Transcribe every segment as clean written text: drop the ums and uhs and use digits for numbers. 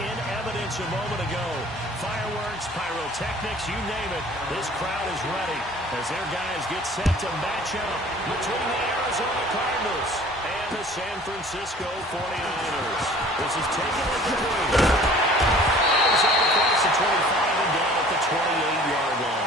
in evidence a moment ago. Fireworks, pyrotechnics, you name it. This crowd is ready as their guys get set to match up between the Arizona Cardinals and the San Francisco 49ers. This is taken at the lead. It's up across the 25 and down at the 28-yard line.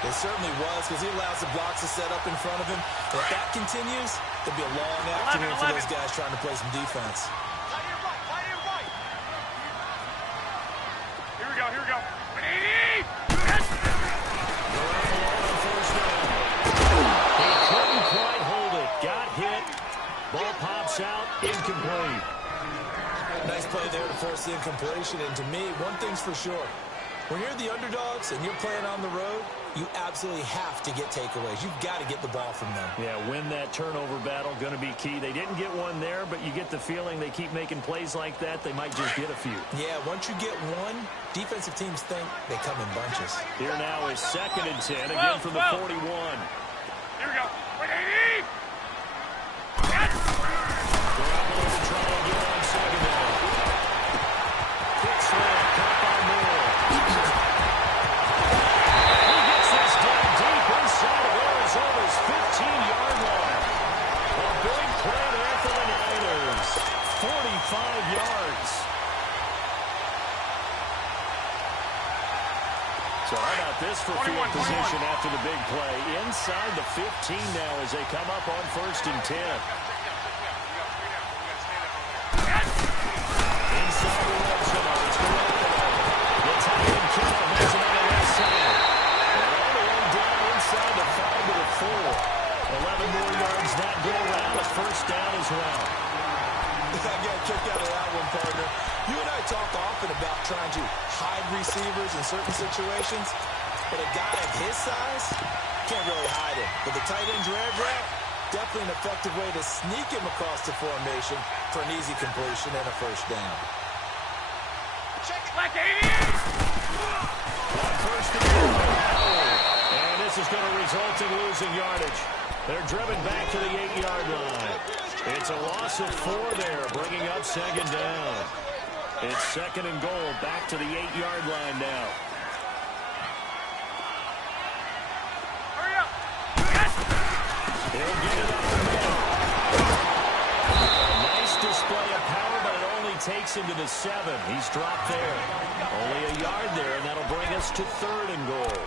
It certainly was, because he allows the blocks to set up in front of him. If that continues, it'll be a long afternoon for those guys trying to play some defense. Here we go. He couldn't quite hold it. Got hit. Ball pops out. Incomplete. Nice play there to force the incompletion. And to me, one thing's for sure. When you're the underdogs and you're playing on the road, you absolutely have to get takeaways. You've got to get the ball from them. Yeah, win that turnover battle, going to be key. They didn't get one there, but you get the feeling they keep making plays like that, they might just get a few. Yeah, once you get one, defensive teams think they come in bunches. Here now is 2nd and 10, again from the 41. Here we go. Wait, 80! Garoppolo to try again on 2nd down. Quick slant, caught by Moore. Inside of Arizona's 15-yard line. A big play there for the Niners. 45 yards. So how about this for field position after the big play? Inside the 15 now as they come up on 1st and 10. Inside the red zone. It's Garoppolo. Gets out in Kittle. Has it on the left side. Inside the 5 to the 4. 11 more yards that go around. A 1st down as well. I got a kick out of that one, partner. You and I talk often about trying to hide receivers in certain situations, but a guy of his size can't really hide him. But the tight end drag route, definitely an effective way to sneak him across the formation for an easy completion and a 1st down. Check it like 80! On 1st and 10. And this is going to result in losing yardage. They're driven back to the 8-yard line. It's a loss of 4 there, bringing up 2nd down. It's 2nd and goal, back to the 8-yard line now. Hurry up! He'll get it up the middle. A nice display of power, but it only takes him to the 7. He's dropped there. Only a yard there, and that'll bring us to 3rd and goal.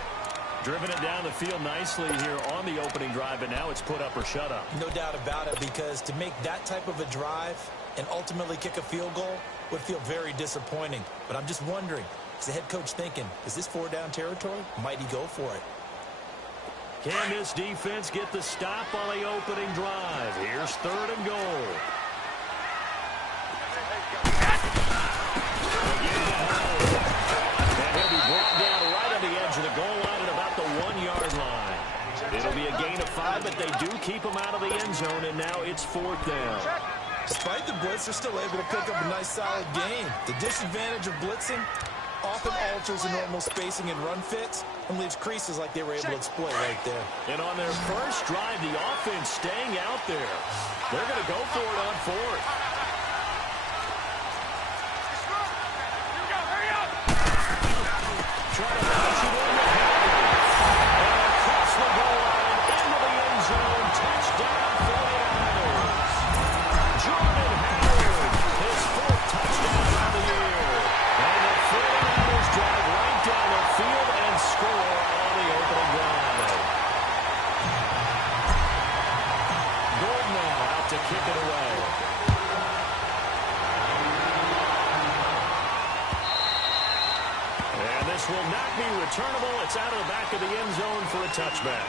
Driven it down the field nicely here on the opening drive, and now it's put up or shut up. No doubt about it, because to make that type of a drive and ultimately kick a field goal would feel very disappointing. But I'm just wondering, is the head coach thinking, is this 4-down territory? Might he go for it? Can this defense get the stop on the opening drive? Here's 3rd and goal. And he'll be brought down right on the edge of the goal line at about the 1-yard line. It'll be a gain of 5, but they do keep him out of the end zone, and now it's 4th down. Despite the blitz, they're still able to pick up a nice, solid gain. The disadvantage of blitzing often alters the normal spacing and run fits and leaves creases like they were able to exploit right there. And on their first drive, the offense staying out there. They're going to go for it on 4th. Try to push it in the and across the goal line into the end zone. Touchdown 49ers. Jordan Howard, his 4th touchdown of the year. And the 49ers drive right down the field and score on the opening drive. to kick it away. And this will not be returnable. It's out of the back of the end zone for a touchback.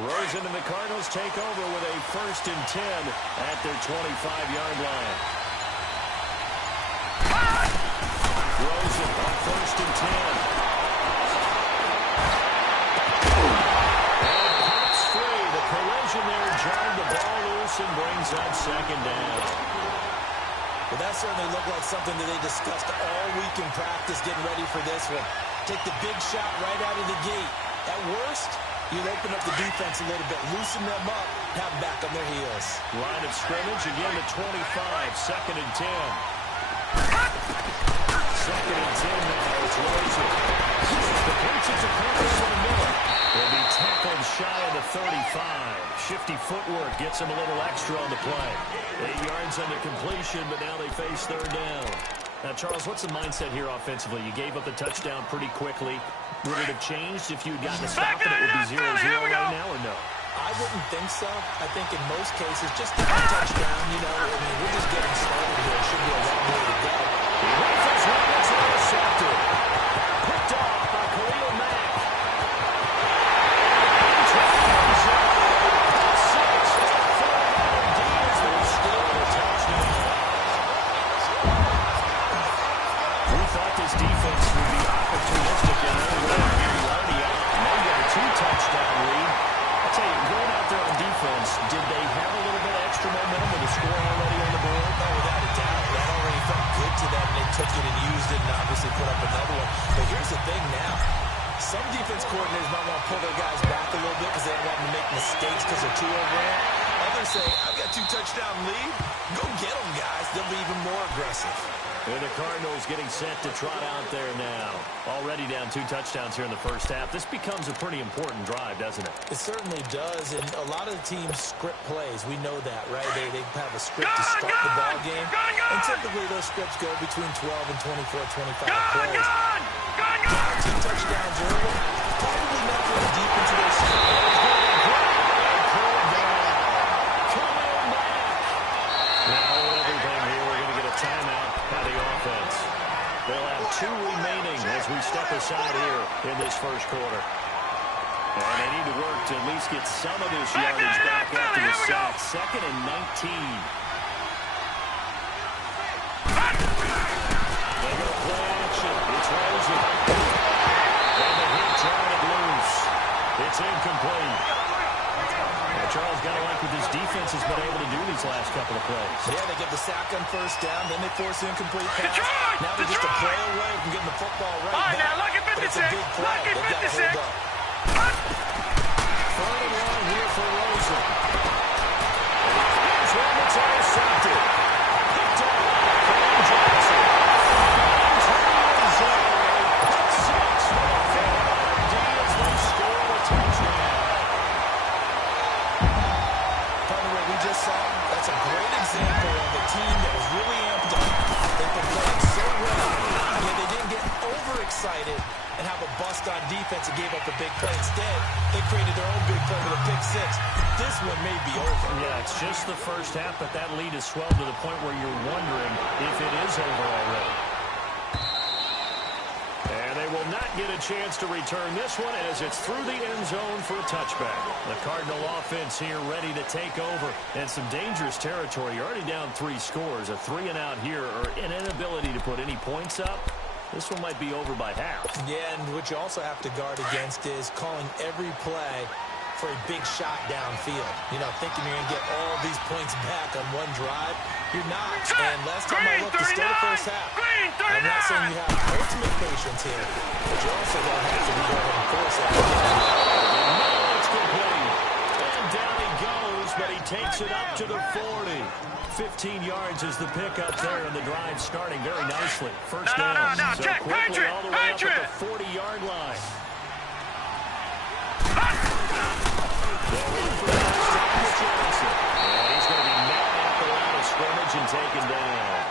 Rosen and the Cardinals take over with a 1st and 10 at their 25-yard line. Rosen on 1st and 10. And pops free. The collision there jarred the ball loose and brings up 2nd down. Well, that certainly looked like something that they discussed all week in practice getting ready for this one. Take the big shot right out of the gate. At worst, you'll open up the defense a little bit, loosen them up, have them back on their heels. Line of scrimmage, again at 25, 2nd and 10. 2nd and 10 now, it's Rosen. The Patriots are coming in the middle. They'll be tackled shy of the 35. Shifty footwork gets them a little extra on the play. 8 yards on the completion, but now they face 3rd down. Now, Charles, what's the mindset here offensively? You gave up the touchdown pretty quickly. Would it have changed if you had gotten a stop and it would be 0-0 right now, or no? I wouldn't think so. I think in most cases, just a touchdown, you know, I mean, we're just getting started here. It should be a long way to go. He rifles one that's intercepted. Picked off by Khalil Mack. We thought this defense would be opportunistic in their way. You're already out. Now you got a 2-touchdown lead. I'll tell you, going out there on defense, did they have a little bit of extra momentum with the score already on the board? Oh, without a doubt. That already felt good to them. They took it and used it and obviously put up another one. But here's the thing now. Some defense coordinators might want to pull their guys back a little bit because they don't want them to make mistakes because they're too overrun. Others say, I've got 2-touchdown lead. Go get them, guys. They'll be even more aggressive. And the Cardinals getting set to trot out there now. Already down 2 touchdowns here in the first half. This becomes a pretty important drive, doesn't it? It certainly does, and a lot of the teams script plays. We know that, right? They have a script to start the ball game. And typically those scripts go between 12 and 24, 25 plays. Down 2 touchdowns early, probably not going deep into their script. They'll have 2 remaining as we step aside here in this first quarter. And they need to work to at least get some of this yardage back after the sack. 2nd and 19. They go play action. It's Rosen. And the hit trying it loose. It's incomplete. Charles, got to like what this defense has been able to do these last couple of plays. Yeah, they get the sack on 1st down, then they force the incomplete pass. Now they're just a play away from getting the football right back. Now look at 56. It's a big play. They've got to hold up. 3rd and 1 here for Rosen. Here's one that's intercepted. Picked off by Cam Johnson. That's a great example of a team that was really amped up. They've been playing so well, yet they didn't get overexcited and have a bust on defense and gave up a big play. Instead, they created their own big play with a pick 6. This one may be over. Yeah, it's just the first half, but that lead has swelled to the point where you're wondering if it is over already. And they will not get a chance to return this one as it's through the end zone for a touchback. The Cardinal offense here ready to take over. And some dangerous territory. You're already down 3 scores. A 3-and-out here or an inability to put any points up. This one might be over by half. Yeah, and what you also have to guard against is calling every play for a big shot downfield. You know, thinking you're going to get all these points back on one drive. You're not. And last time I looked, it's still the first half. I'm not saying you have ultimate patience here, but you also don't have to be going and force it. It's complete. And down he goes, but he takes it up to the 40. 15 yards is the pickup there, and the drive starting very nicely. First down. So Jack, quickly all the way up at the 40-yard line. And he's going to be met at the line of scrimmage and taken down.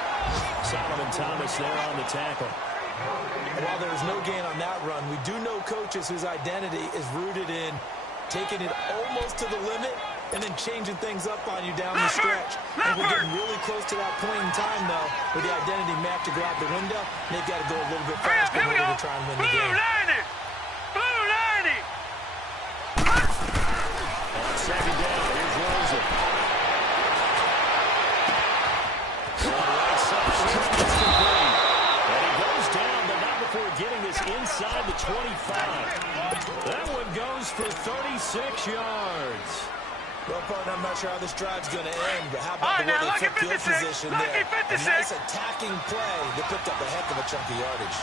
Solomon Thomas there on the tackle. While there's no gain on that run, we do know coaches whose identity is rooted in taking it almost to the limit and then changing things up on you down the stretch. And we're getting really close to that point in time, though, where the identity map to go out the window, and they've got to go a little bit faster in order to try and win the game. Blue 90! On second down, here's Rosen. On the right side, it's complete. And he goes down, but not before getting this inside the 25. That one goes for 36 yards. Well, partner, I'm not sure how this drive's going to end, but how about the way they took field position there? A nice attacking play that picked up a heck of a chunk of yardage.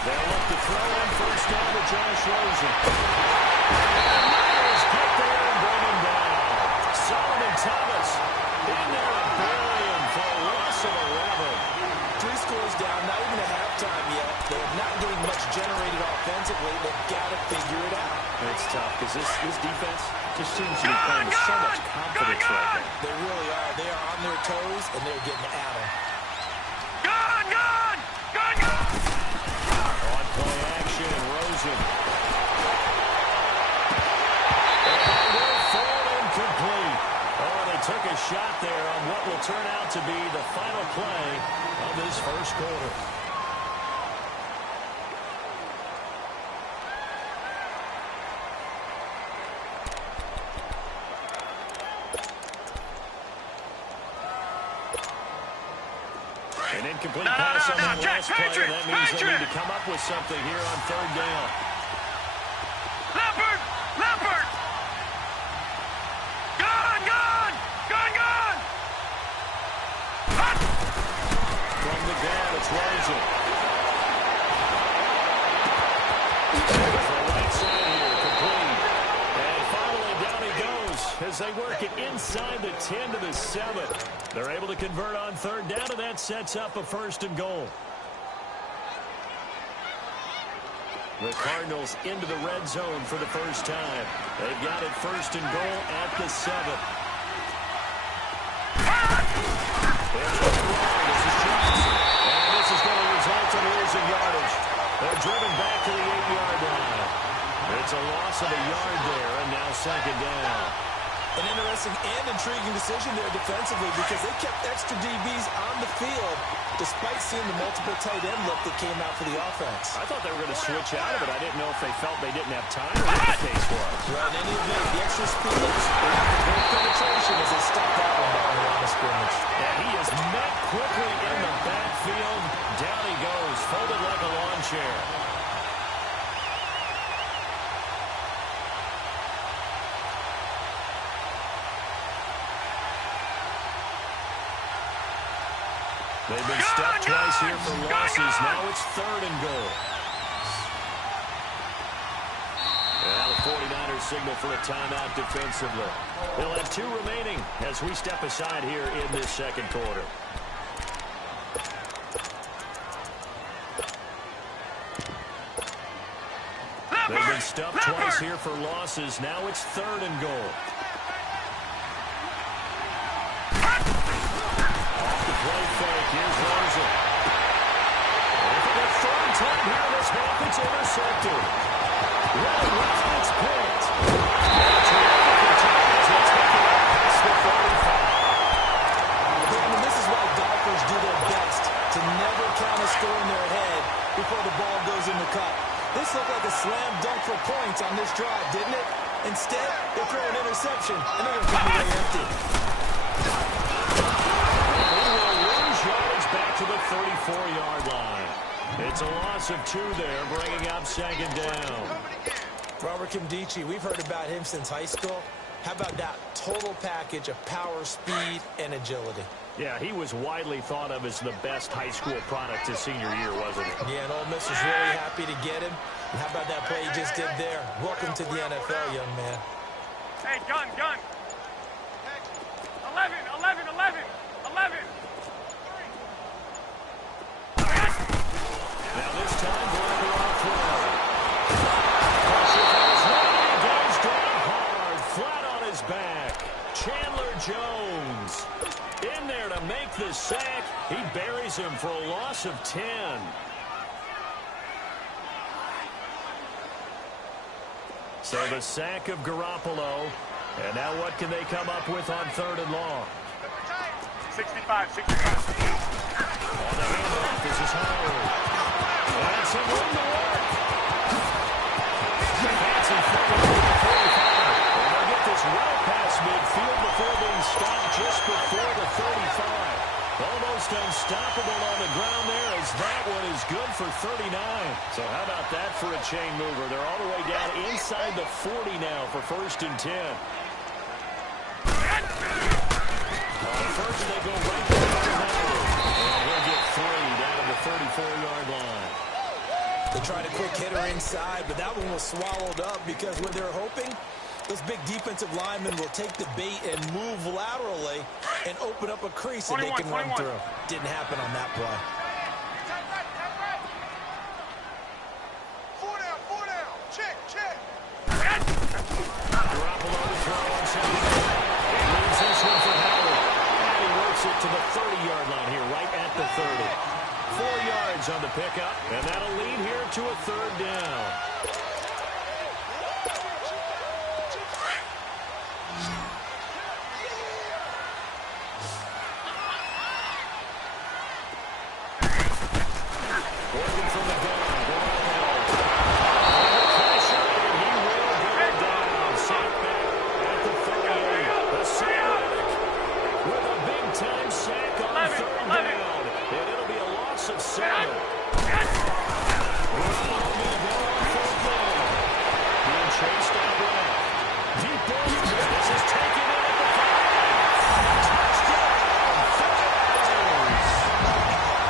They'll look to throw in first down to Josh Rosen. And Myers get there and bring him down. Solomon Thomas in there and bury him for a loss of 11. 3 scores down, not even at halftime yet. They're not getting much generated offensively. They've got to figure it out. It's tough because this defense just seems to be playing with so much confidence right now. They really are. They are on their toes, and they're getting at them. Gone! On play action, Rosen. And they will fall incomplete. Oh, they took a shot there on what will turn out to be the final play of this first quarter. An incomplete pass on that last play, and that means they need to come up with something here on third down. Leopard! Gone! From the down, it's Rosen. There's the right side here, complete. And finally down he goes as they work it inside the 10 to the 7. They're able to convert on third down, and that sets up a first and goal. The Cardinals into the red zone for the first time. They've got it first and goal at the 7. This is Johnson. And this is going to result in losing yardage. They're driven back to the 8-yard line. It's a loss of a yard there, and now second down. An interesting and intriguing decision there defensively because they kept extra DBs on the field despite seeing the multiple tight end look that came out for the offense. I thought they were going to switch out of it. I didn't know if they felt they didn't have time or what the case was. Well, in any event, the extra speed, great penetration as they stop that one down the line of scrimmage. And he is met quickly in the backfield. Down he goes, folded like a lawn chair. They've been stopped twice here for losses. Now it's third and goal. And now the 49ers signal for a timeout defensively. They'll have 2 remaining as we step aside here in this second quarter. They've been stuffed twice here for losses. Now it's third and goal. Play fake. Here's Rosen. And for the third time here in this half, it's intercepted. Right away, it's picked. This is why golfers do their best to never count a score in their head before the ball goes in the cup. This looked like a slam dunk for points on this drive, didn't it? Instead, they throw an interception, and they're going to come away empty. Yards back to the 34-yard line. It's a loss of 2 there, bringing up second down. Robert Kimdichie, we've heard about him since high school. How about that total package of power, speed, and agility? Yeah, he was widely thought of as the best high school product his senior year, wasn't he? Yeah, and Ole Miss was really happy to get him. And how about that play he just did there? Welcome to the NFL, young man. Hey, gun! 11, 11, 11, 11. Now this time, Garoppolo throw. Pressure from his right. He goes down hard, flat on his back. Chandler Jones in there to make the sack. He buries him for a loss of 10. So the sack of Garoppolo. And now what can they come up with on 3rd and long? 65, 65. On the handoff, this is Howard. And some room to work. Fancy flipping over the 45. And they'll get this well past midfield before being stopped just before the 35. Almost unstoppable on the ground there as that one is good for 39. So how about that for a chain mover? They're all the way down inside the 40 now for 1st and 10. First, they go right to the Howard. And he'll get 3 down to the 34-yard line. They tried a quick hitter inside, but that one was swallowed up because what they're hoping, those big defensive linemen will take the bait and move laterally and open up a crease and they can run through. Didn't happen on that play. Four down. Check. Garoppolo to throw on 7. He leaves this one for Howard. And he works it to the 30-yard line here, right at the 30. 4 yards on the pickup, and that'll lead here to a 3rd down. Working from the gun, pressure, and he will go down. Sack back at the 38. Ascending with a big-time sack on 3rd down. And it'll be a loss of 7. Being chased out left. Deep ball. This is taken in at the 5. Touchdown. Falcons.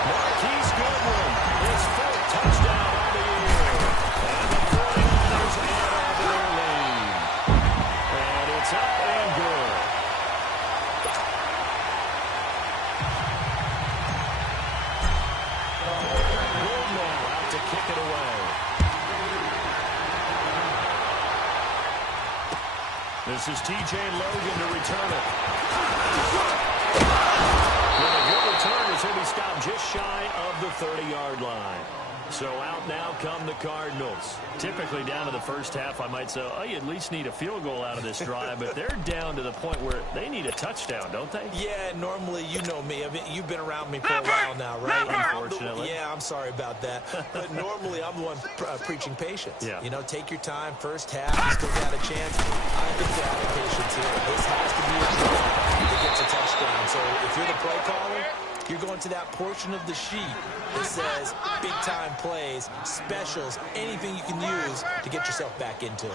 Marquise Goodwin. His 4th touchdown on the year. And the 49ers add on to their lead. And it's up and good. To kick it away. This is T.J. Logan to return it. With a good return as he'll be stopped just shy of the 30-yard line. So out now come the Cardinals. Typically down to the first half, I might say, oh, you at least need a field goal out of this drive, but they're down to the point where they need a touchdown, don't they? Yeah, normally, you know me. I mean, you've been around me for a while now, right? Unfortunately. Yeah, I'm sorry about that. But normally, I'm the one preaching patience. Yeah. You know, take your time. First half, you still got a chance. I think they're out of patience here. This has to be a drive that gets a touchdown. So if you're the play caller, you're going to that portion of the sheet that says big-time plays, specials, anything you can use to get yourself back into it.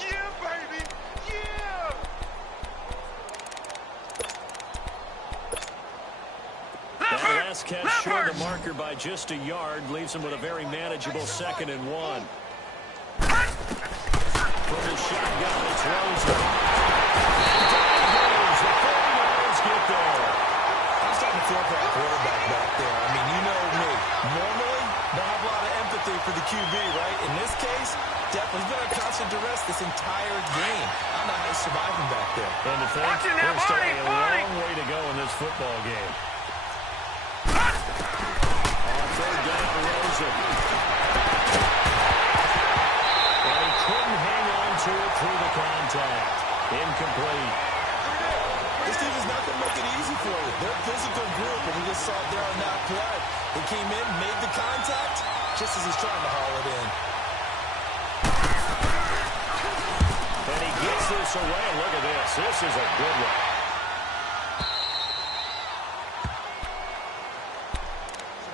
Yeah, baby. Yeah. That last catch short of the marker by just a yard leaves him with a very manageable 2nd and 1. From his shotgun, it's Rosen. The 49ers get there. I'm starting to feel for our quarterback back there. I mean, you know me. Normally, don't have a lot of empathy for the QB, right? In this case, definitely he's been on constant duress this entire game. I don't know how he's surviving back there. And to think, there's still a long way to go in this football game. On 3rd down, Rosen. And he couldn't hang on to it through the contact. Incomplete. This team is not going to make it easy for you. They're a physical group, and we just saw it there on that play. They came in, made the contact, just as he's trying to haul it in. And he gets this away. Look at this. This is a good one.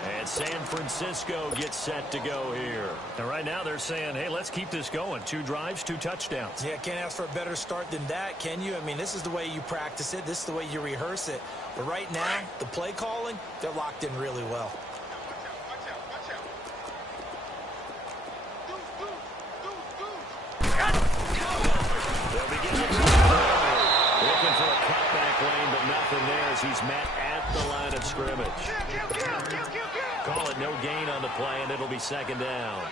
And San Francisco gets set to go here. And right now they're saying, hey, let's keep this going. 2 drives, 2 touchdowns. Yeah, can't ask for a better start than that, can you? I mean, this is the way you practice it. This is the way you rehearse it. But right now, the play calling, they're locked in really well. They'll begin the but nothing there as he's met at the line of scrimmage. Call it no gain on the play, and it'll be second down.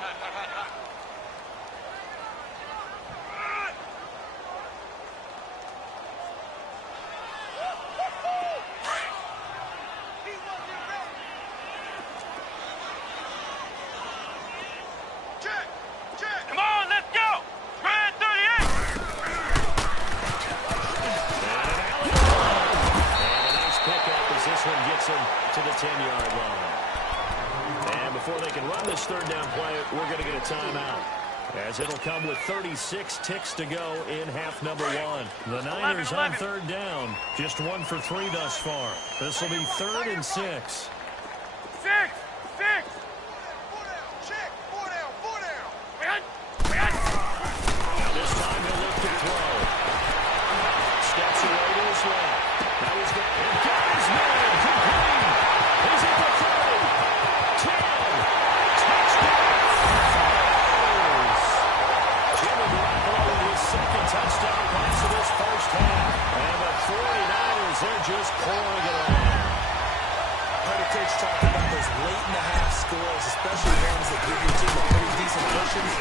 Come on, let's go! Red 38! And a nice pickup as this one gets him to the 10-yard line. And before they can run this third down play, we're going to get a timeout, as it'll come with 36 ticks to go in half number one. The Niners 11. on third down, just 1 for 3 thus far. This will be 3rd and 6. 6! Check! 4 down! Now this time he'll look to throw. Steps away to his left. Now he's got it. Got his man. Complete. He's at the 30. 10. Touchdown. Jimmy Garoppolo with his second touchdown pass of this first half. And the 49ers, they're just pouring it on. Heard a coach talk about those late-in-the-half scores, especially ones that give your team a pretty decent cushions.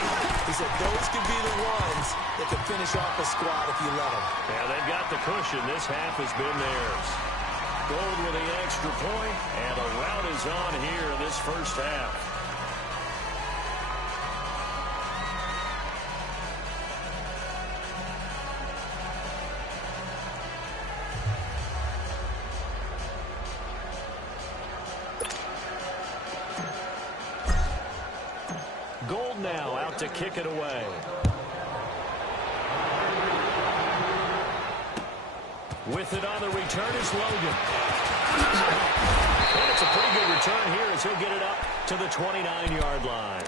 He said those could be the ones that can finish off a squad if you let them. Yeah, they've got the cushion. This half has been theirs. Gold with the extra point, and a rout is on here in this first half. Gold now out to kick it away. With it on the return is Logan. And it's a pretty good return here as he'll get it up to the 29-yard line.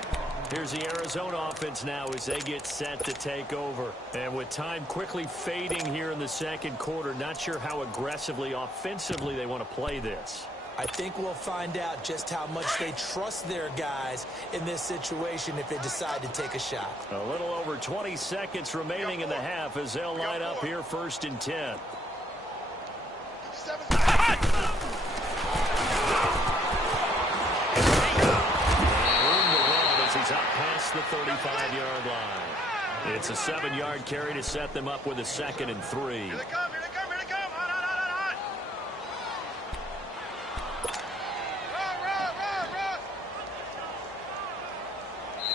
Here's the Arizona offense now as they get set to take over. And with time quickly fading here in the second quarter, not sure how aggressively, offensively they want to play this. I think we'll find out just how much they trust their guys in this situation if they decide to take a shot. A little over 20 seconds remaining in the half as they'll line up here 1st and 10. He's up past the 35-yard line. It's a 7-yard carry to set them up with a 2nd and 3. Here they come! Hot! Run!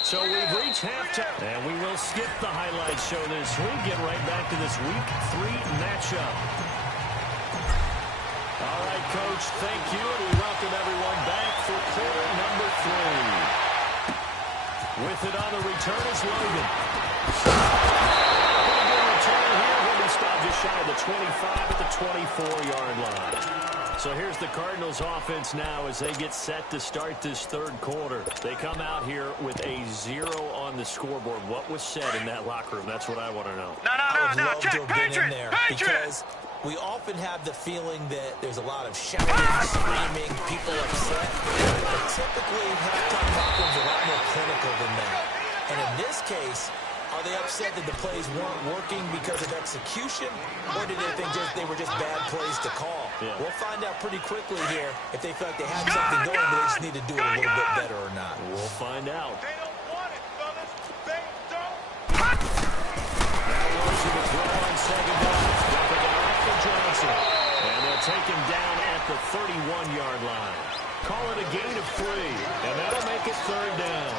So we've reached halftime, and we will skip the highlight show this week. Get right back to this Week 3 matchup. All right, Coach, thank you, and we welcome everyone back for quarter number 3. With it on the return is Logan. Pretty good return here. He'll be stopped just shy of the 25 at the 24-yard line. So here's the Cardinals offense now as they get set to start this third quarter. They come out here with a 0 on the scoreboard. What was said in that locker room? That's what I want to know. I would love Check! to have been in Patriot! there Patriot! because we often have the feeling that there's a lot of shouting, screaming, people upset. But typically, halftime locker rooms are a lot more clinical than that. And in this case, are they upset that the plays weren't working because of execution, or did they think they were just bad plays to call? Yeah. We'll find out pretty quickly here if they feel like they had something going, but they just need to do it a little bit better or not. We'll find out. They don't want it, fellas. They don't. Now Rosen to throw on 2nd down. Dumping it off for Johnson. And they'll take him down at the 31-yard line. Call it a gain of 3, and that'll make it 3rd down.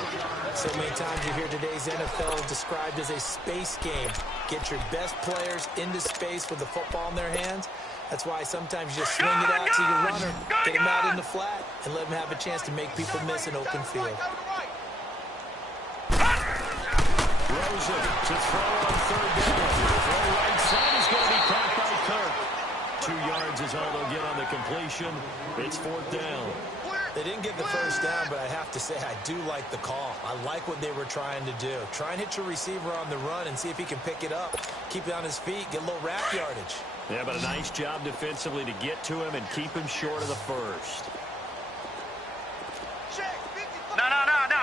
So many times you hear today's NFL described as a space game. Get your best players into space with the football in their hands. That's why sometimes you just swing it out to your runner, get him out in the flat, and let him have a chance to make people miss an open field. Rosen to throw on 3rd down. Throw right side is going to be caught by Kirk. 2 yards is all they'll get on the completion. It's 4th down. They didn't get the first down, but I have to say I do like the call. I like what they were trying to do. Try and hit your receiver on the run and see if he can pick it up. Keep it on his feet, get a little wrap yardage. Yeah, but a nice job defensively to get to him and keep him short of the first. Check! No!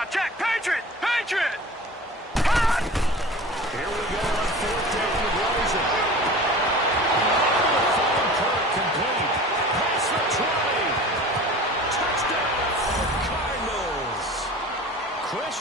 Check! Patriot! Here we go on 4th down with Rosen. Kirk complete.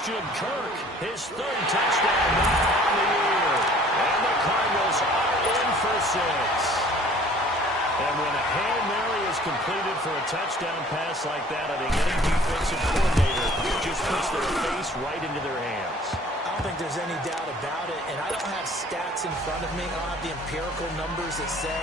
Christian Kirk, his third touchdown on the year. And the Cardinals are in for 6. And when a Hail Mary is completed for a touchdown pass like that, I think any defensive coordinator just puts their face right into their hands. I don't think there's any doubt about it, and I don't have stats in front of me. I don't have the empirical numbers that say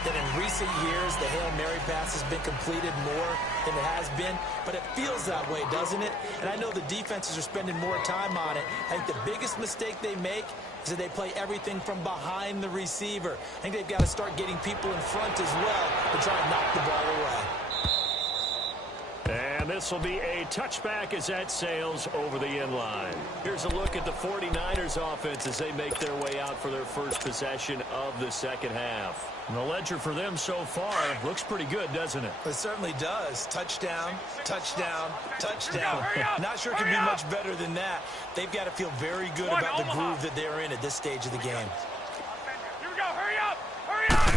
that in recent years the Hail Mary pass has been completed more than it has been, but it feels that way, doesn't it? And I know the defenses are spending more time on it. I think the biggest mistake they make is that they play everything from behind the receiver. I think they've got to start getting people in front as well to try and knock the ball away. And this will be a touchback as that sails over the end line. Here's a look at the 49ers offense as they make their way out for their first possession of the second half. And the ledger for them so far looks pretty good, doesn't it? It certainly does. Touchdown, touchdown, touchdown. Not sure it can be much better than that. They've got to feel very good about the groove that they're in at this stage of the game. Here we go. Hurry up. Hurry up.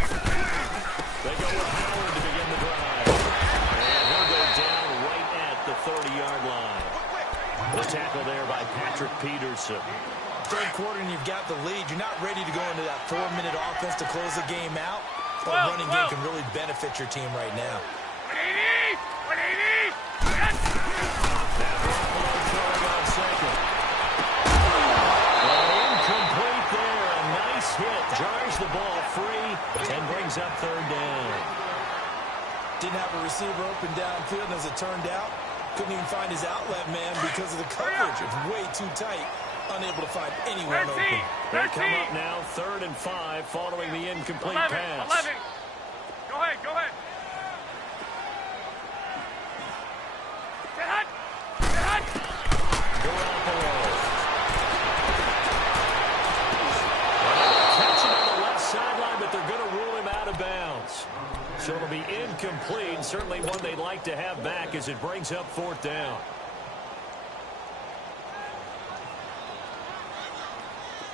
They go with Howard to begin the drive. And he'll go down right at the 30-yard line. The tackle there by Patrick Peterson. Third quarter and you've got the lead. You're not ready to go into that 4-minute offense to close the game out. But a running game can really benefit your team right now. 180. 180. Now Garoppolo throwing on second. Well, incomplete there. A nice hit. Jars the ball free and brings up third down. Didn't have a receiver open downfield, and as it turned out, couldn't even find his outlet man because of the coverage. It's way too tight. Unable to find anyone open. They come up now 3rd and 5 following the incomplete 11. pass. 11. Go ahead. Go ahead. Get hot. Get hot. Garoppolo. Catch it on the left sideline, but they're going to rule him out of bounds. So it'll be incomplete. Certainly one they'd like to have back as it brings up 4th down.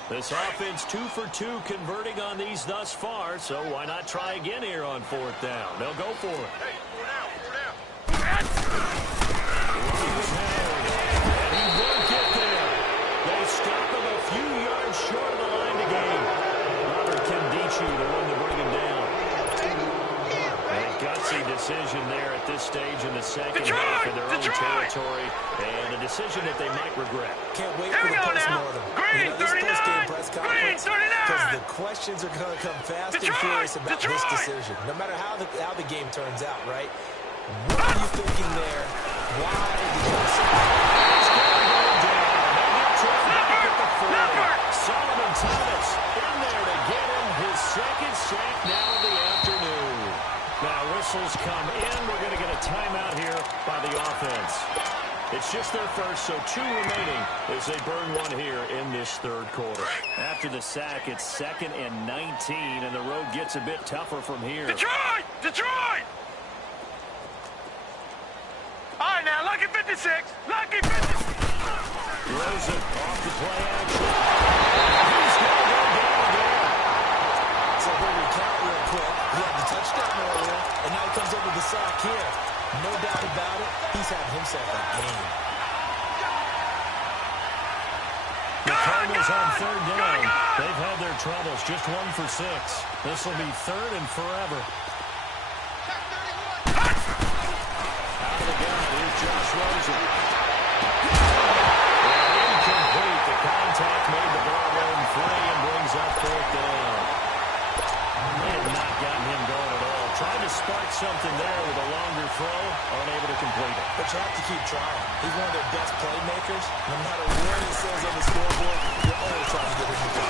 This offense 2 for 2 converting on these thus far, so why not try again here on 4th down? They'll go for it. Hey, 4 down. 4 down. And he won't get there. They stop him a few yards short of the line to gain. Robert Kendichi, the one to bring him down. A gutsy decision there at this stage in the second half in their own territory, and a decision that they might regret. Can't wait for the post-mortem. Green, 39. Green, 39. Because the questions are going to come fast and furious about this decision. No matter how the game turns out, right? What are you thinking there? Why did you Solomon Thomas in there to get him his second sack now of the afternoon. Now whistles come in. We're going to get a timeout here by the offense. It's just their first, so 2 remaining as they burn one here in this 3rd quarter. After the sack, it's 2nd and 19, and the road gets a bit tougher from here. Detroit! Detroit! All right, now, lucky 56. Lucky 56. Rosen off the play action. He's going to go down again. So we'll recount real quick. He had the touchdown earlier, and now he comes over the sack here. No doubt about it, he's having himself a game. The Cardinals on 3rd down. They've had their troubles, just 1 for 6. This will be 3rd and forever. Out of the gun, here's Josh Rosen. Incomplete. The contact made the ball run free and brings up 4th down. They have not gotten him going at all. Trying to spark something there with a longer throw, unable to complete it. But you have to keep trying. He's one of their best playmakers. No matter what he says on the scoreboard, you're always trying to get him to go.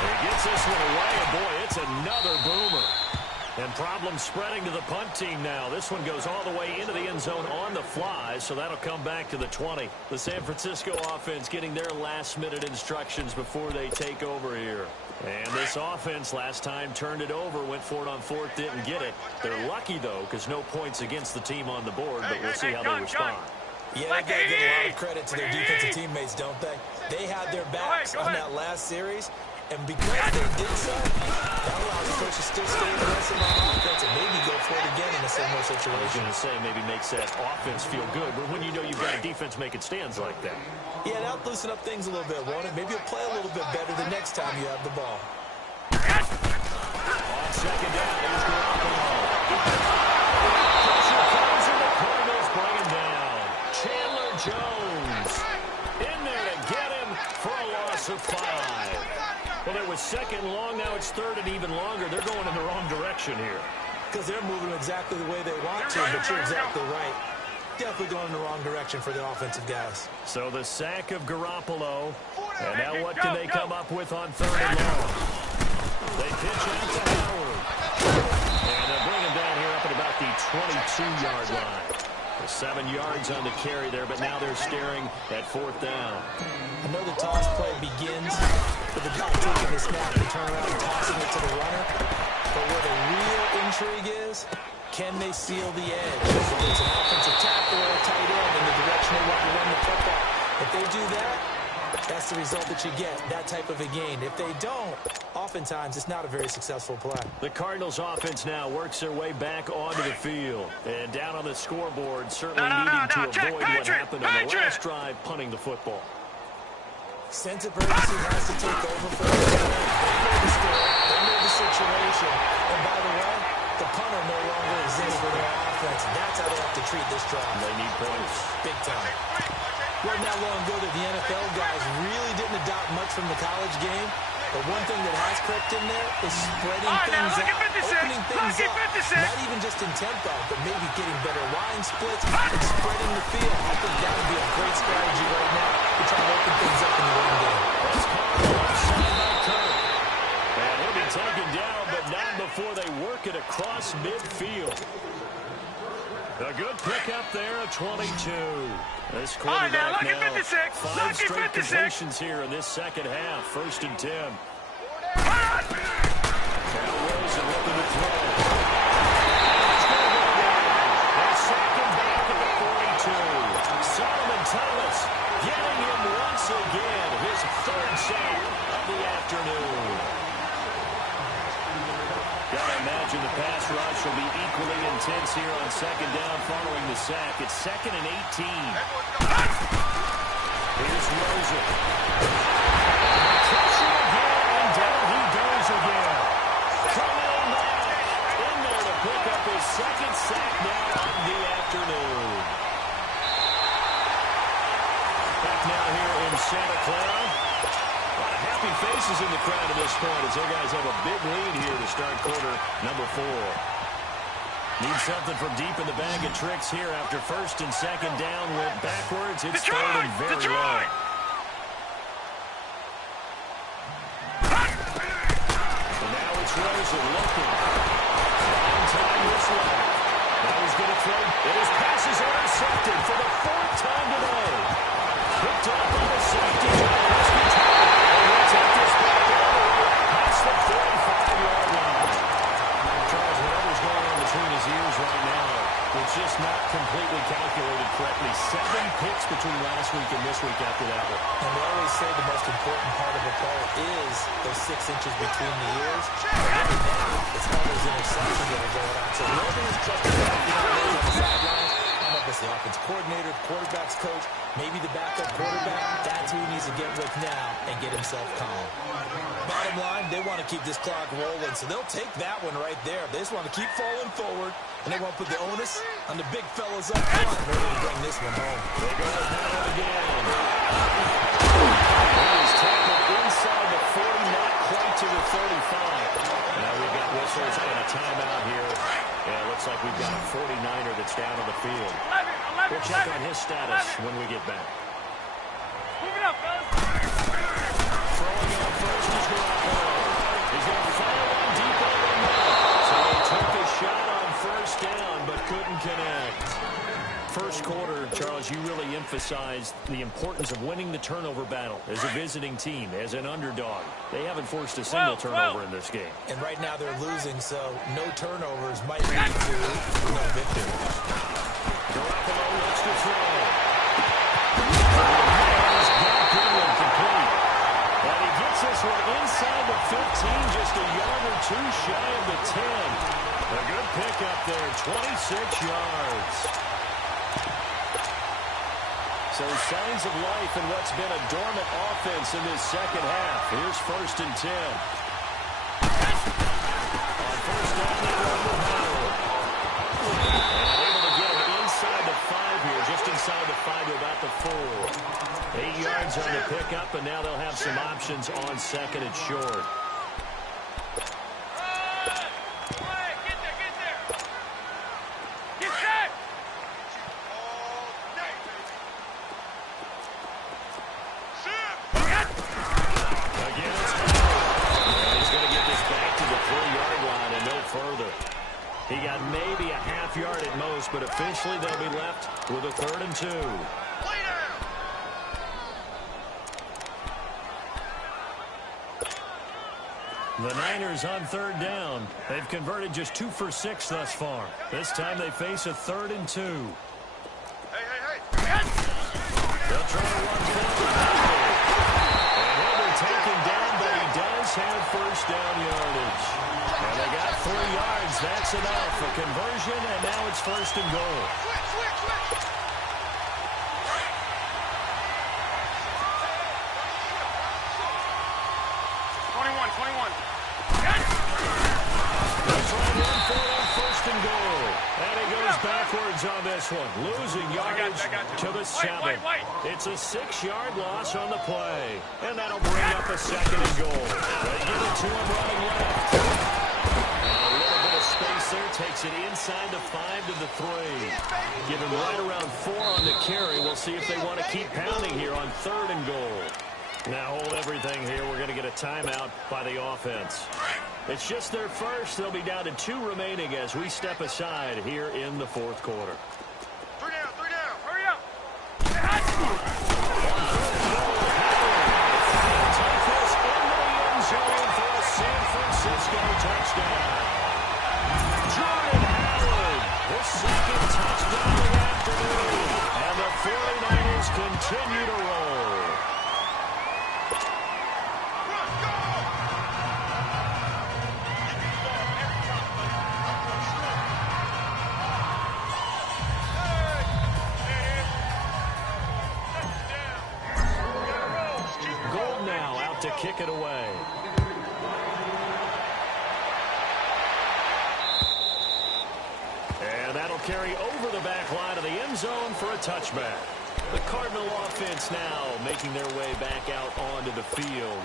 He gets this one away, and boy, it's another boomer. And problems spreading to the punt team now. This one goes all the way into the end zone on the fly, so that'll come back to the 20. The San Francisco offense getting their last-minute instructions before they take over here. And this offense last time turned it over, went for it on 4th, didn't get it. They're lucky, though, because no points against the team on the board, but we'll see how they respond. Yeah, they've got to give a lot of credit to their defensive teammates, don't they? They had their backs on that last series, And because they did so, that allows the coach to still stay aggressive on offense and maybe go for it again in a similar situation. I was going to say maybe makes that offense feel good, but when you know you've got a defense making stands like that. Yeah, that'll loosen up things a little bit, won't it? Maybe you'll play a little bit better the next time you have the ball. On second down, here's Garoppolo. Pressure comes and the Cardinals bring him down. Chandler Jones in there to get him for a loss of 5. Well, it was second and long. Now it's third and even longer. They're going in the wrong direction here. Because they're moving exactly the way they want to, but you're exactly right. Definitely going in the wrong direction for the offensive guys. So the sack of Garoppolo. And now what can they come up with on third and long? They pitch out to Howard. And they'll bring him down here up at about the 22-yard line. 7 yards on the carry there, but now they're staring at fourth down. I know the toss play begins with the guy taking the snap and turn around and tossing it to the runner. But where the real intrigue is, can they seal the edge? If it's an offensive tackle or a tight end in the direction they want to run the football. If they do that, that's the result that you get, that type of a gain. If they don't, oftentimes it's not a very successful play. The Cardinals offense now works their way back onto the field. And down on the scoreboard, certainly needing to avoid what happened on the last drive, punting the football. Sense of urgency has to take over for them. They know the score. They know the situation. And by the way, the punter no longer exists for their offense. That's how they have to treat this drive. They need points. Big time. Wasn't that long ago that the NFL guys really didn't adopt much from the college game. But one thing that has crept in there is spreading things out, opening things up. Not even just in tempo, but maybe getting better line splits and spreading the field. I think that would be a great strategy right now to try to open things up in the run game. That's caught on the left side by Kirk. And he'll be taken down, but not before they work it across midfield. A good pickup there at 22. This quarterback now 5 straight completions here in this second half. First and 10. Cal Wilson looking to throw. He's going to go down. A second back at the 42. Solomon Thomas getting him once again. His third sack of the afternoon. Gotta imagine the pass rush will be equally intense here on second down following the sack. It's second and 18. Here's Rosen. Pressure again, and down he goes again. Coming back in there to pick up his second sack now of the afternoon. Back now here in Santa Clara. A lot of happy faces in the crowd at this point as their guys have a big lead here to start quarter number 4. Need something from deep in the bag of tricks here after first and second down went backwards. It's third and very low. So now it's Rosen looking. Long time this way. Now he's going to throw. And his pass is intercepted for the 4th time today. Picked up on the safety. Take this back all the way past the 45-yard line. Charles, whatever's going on between his ears right now, it's just not completely calculated correctly. 7 picks between last week and this week after that one. And they always say the most important part of a play is those 6 inches between the ears. But right now, it's all those interceptions that are going on. So whoever is trusting the on the sidelines, I don't know if it's the offense coordinator, the quarterback's coach, maybe the backup quarterback, that's who he needs to get with now and get himself calm. Bottom line, they want to keep this clock rolling, so they'll take that one right there. They just want to keep falling forward, and they want to put the onus on the big fellas up front in order to bring this one home. They go down again. He is tackled inside the 40, not quite to the 35. Now we've got whistles and a timeout here. Yeah, it looks like we've got a 49er that's down on the field. We'll check on his status when we get back. Move it up, fellas. Throwing out first is Garoppolo. He's going to fire one deep over the middle. So he took a shot on first down, but couldn't connect. First quarter, Charles, you really emphasized the importance of winning the turnover battle as a visiting team, as an underdog. They haven't forced a single turnover in this game. And right now they're losing, so no turnovers might lead to no victory. Garoppolo looks to throw. Complete. And he gets this one inside the 15, just a yard or two shy of the 10. A good pickup there, 26 yards. So signs of life in what's been a dormant offense in this second half. Here's 1st and 10. On first down, they run with Howard. And able to get him inside the 5 here, just inside the 5 to about the 4. 8 yards on the pickup, and now they'll have some options on 2nd and short. He got maybe a half yard at most, but officially they'll be left with a 3rd and 2. The Niners on 3rd down. They've converted just 2 for 6 thus far. This time they face a 3rd and 2. Hey. They'll try to run forward. And he'll be taken down, but he does have first down yardage. And they got 3 yards. That's enough. A conversion, and now it's 1st and goal. Switch. 21. They'll try and run for it on 1st and goal. And he goes backwards on this one. Losing yardage to the 7. Wait. It's a 6-yard loss on the play. And that'll bring up a 2nd and goal. They give it to him running left. And a little bit of space there. Takes it inside the 5 to the 3. Give him right around 4 on the carry. We'll see if they want to keep pounding here on 3rd and goal. Now hold everything here. We're going to get a timeout by the offense. It's just their first. They'll be down to 2 remaining as we step aside here in the 4th quarter. 3 down. Hurry up. Take this into the end zone for a San Francisco touchdown. Jordan Howard, his 2nd touchdown of the afternoon. And the 49ers continue to roll. To kick it away. And that'll carry over the back line of the end zone for a touchback. The Cardinal offense now making their way back out onto the field.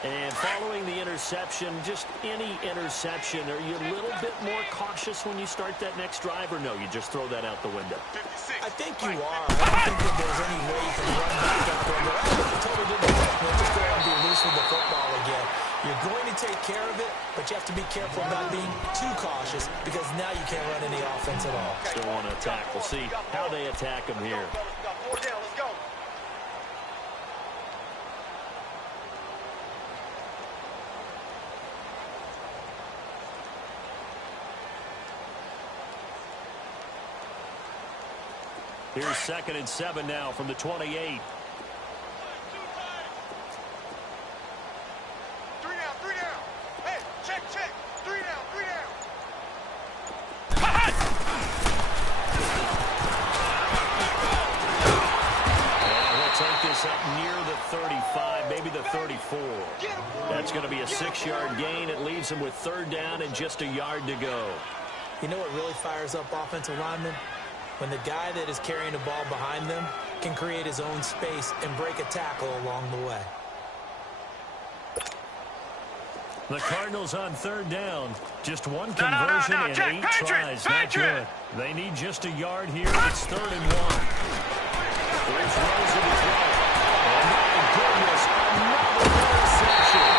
And following the interception, just any interception, are you a little bit more cautious when you start that next drive, or no, you just throw that out the window? I think you are. I don't think that there's any way you can run back out there. But I totally didn't work. We'll just go and be loose with the football again. You're going to take care of it, but you have to be careful about being too cautious because now you can't run any offense at all. Still want to attack. We'll see how they attack him here. Let's go. Here's 2nd and 7 now from the 28. 3 down. 3 down. Hey, check. 3 down. And he'll take this up near the 35, maybe the 34. That's going to be a 6-yard gain. It leaves him with 3rd down and just a yard to go. You know what really fires up offensive linemen? When the guy that is carrying the ball behind them can create his own space and break a tackle along the way. The Cardinals on 3rd down. Just one conversion in 8 tries. Not good. They need just a yard here. It's 3rd and 1. Here's Rose at the 12. Oh, my goodness. Another interception.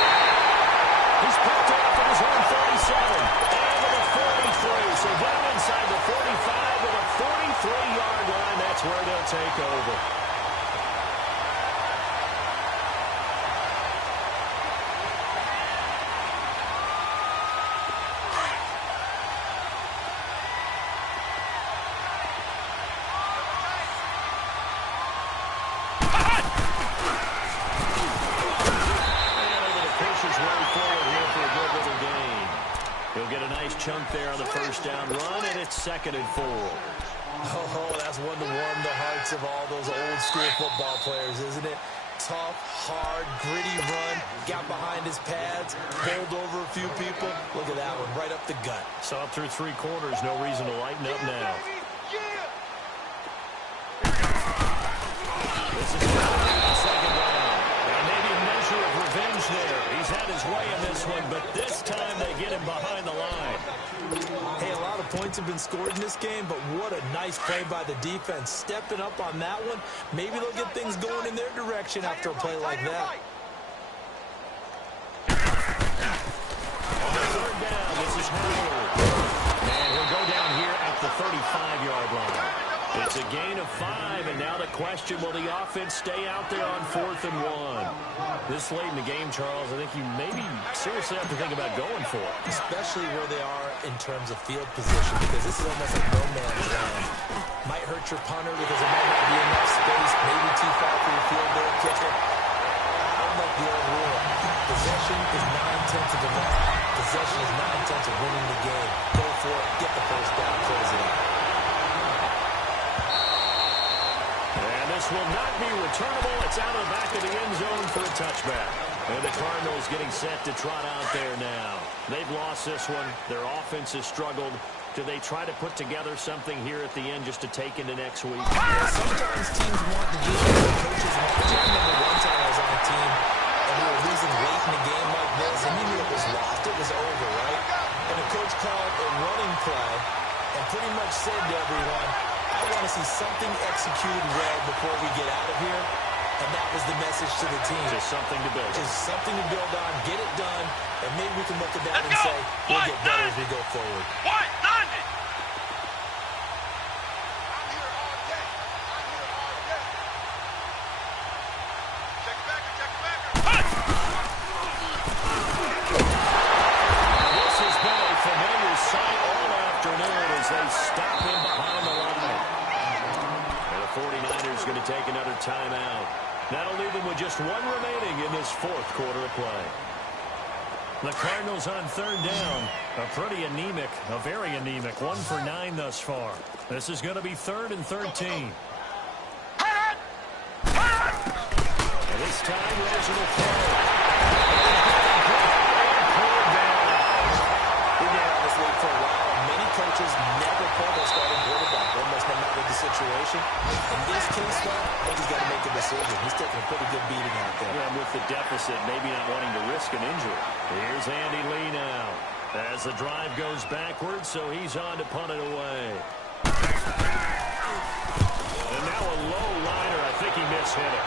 He's picked off at his own 37. And to the 43. So down inside the 45 to the 43-yard line. That's where they'll take over. chunk there on the first down run, and it's 2nd and 4. Oh, that's one to warm the hearts of all those old-school football players, isn't it? Tough, hard, gritty run, got behind his pads, pulled over a few people. Look at that one, right up the gut. So through 3 quarters, no reason to lighten up now. This is 2nd down. And maybe a measure of revenge there. He's had his way in this one, but this time they get him behind the line. Hey, a lot of points have been scored in this game, but what a nice play by the defense. Stepping up on that one. Maybe they'll get things going in their direction after a play like that. On the 3rd down, this is Howard. And he'll go down here at the 35-yard line. It's a gain of 5, and now the question, will the offense stay out there on 4th and 1? This late in the game, Charles, I think you maybe seriously have to think about going for it. Especially where they are in terms of field position, because this is almost like no man's land. Might hurt your punter because there might not be enough space, maybe too far for your field goal kicker. I like the old rule. Possession is 9/10 of the match. Possession is 9/10 of winning the game. Go for it, get the first down, close it out. This will not be returnable. It's out of the back of the end zone for a touchback. And the Cardinals getting set to trot out there now. They've lost this one. Their offense has struggled. Do they try to put together something here at the end just to take into next week? Sometimes teams want to do that. Coaches want to. I remember one time I was on a team, and we were losing late in a game like this, and you knew it was lost. It was over, right? And the coach called a running play and pretty much said to everyone, I want to see something executed well before we get out of here. And that was the message to the team. Just something to build. Just something to build on, get it done, and maybe we can look at that and say, we'll get better as we go forward. This has been a familiar sight all afternoon as they stop him behind the line. And the 49ers going to take another timeout. That'll leave them with just 1 remaining in this 4th quarter of play. The Cardinals on 3rd down. A pretty anemic, a very anemic 1 for 9 thus far. This is going to be 3rd and 13. And this time, Rosen will throw. We've been on this league for a while, and many coaches never pull their starting quarterback, almost no matter the situation. In this case, though, I think he's got to make a decision. He's taking a pretty good beating out there. Yeah, with the deficit, maybe not wanting to risk an injury. Here's Andy Lee now. As the drive goes backwards, so he's on to punt it away. And now a low liner. I think he mishit it.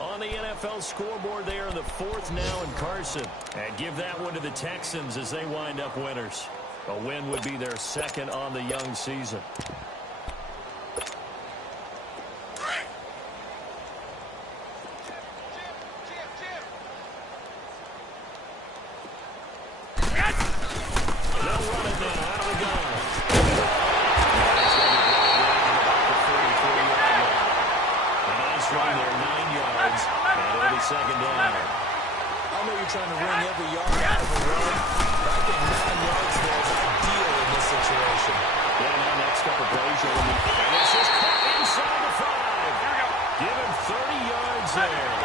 On the NFL scoreboard there in the 4th now in Carson. And give that one to the Texans as they wind up winners. A win would be their 2nd on the young season. They'll run it now out of the gun. A nice run there, 9 yards. And it'll be 2nd down. I know you're trying to wring every yard out of a run, but I think 9 yards there is ideal in this situation. Yeah, now next couple plays, and this is caught inside the 5. Give him 30 yards there.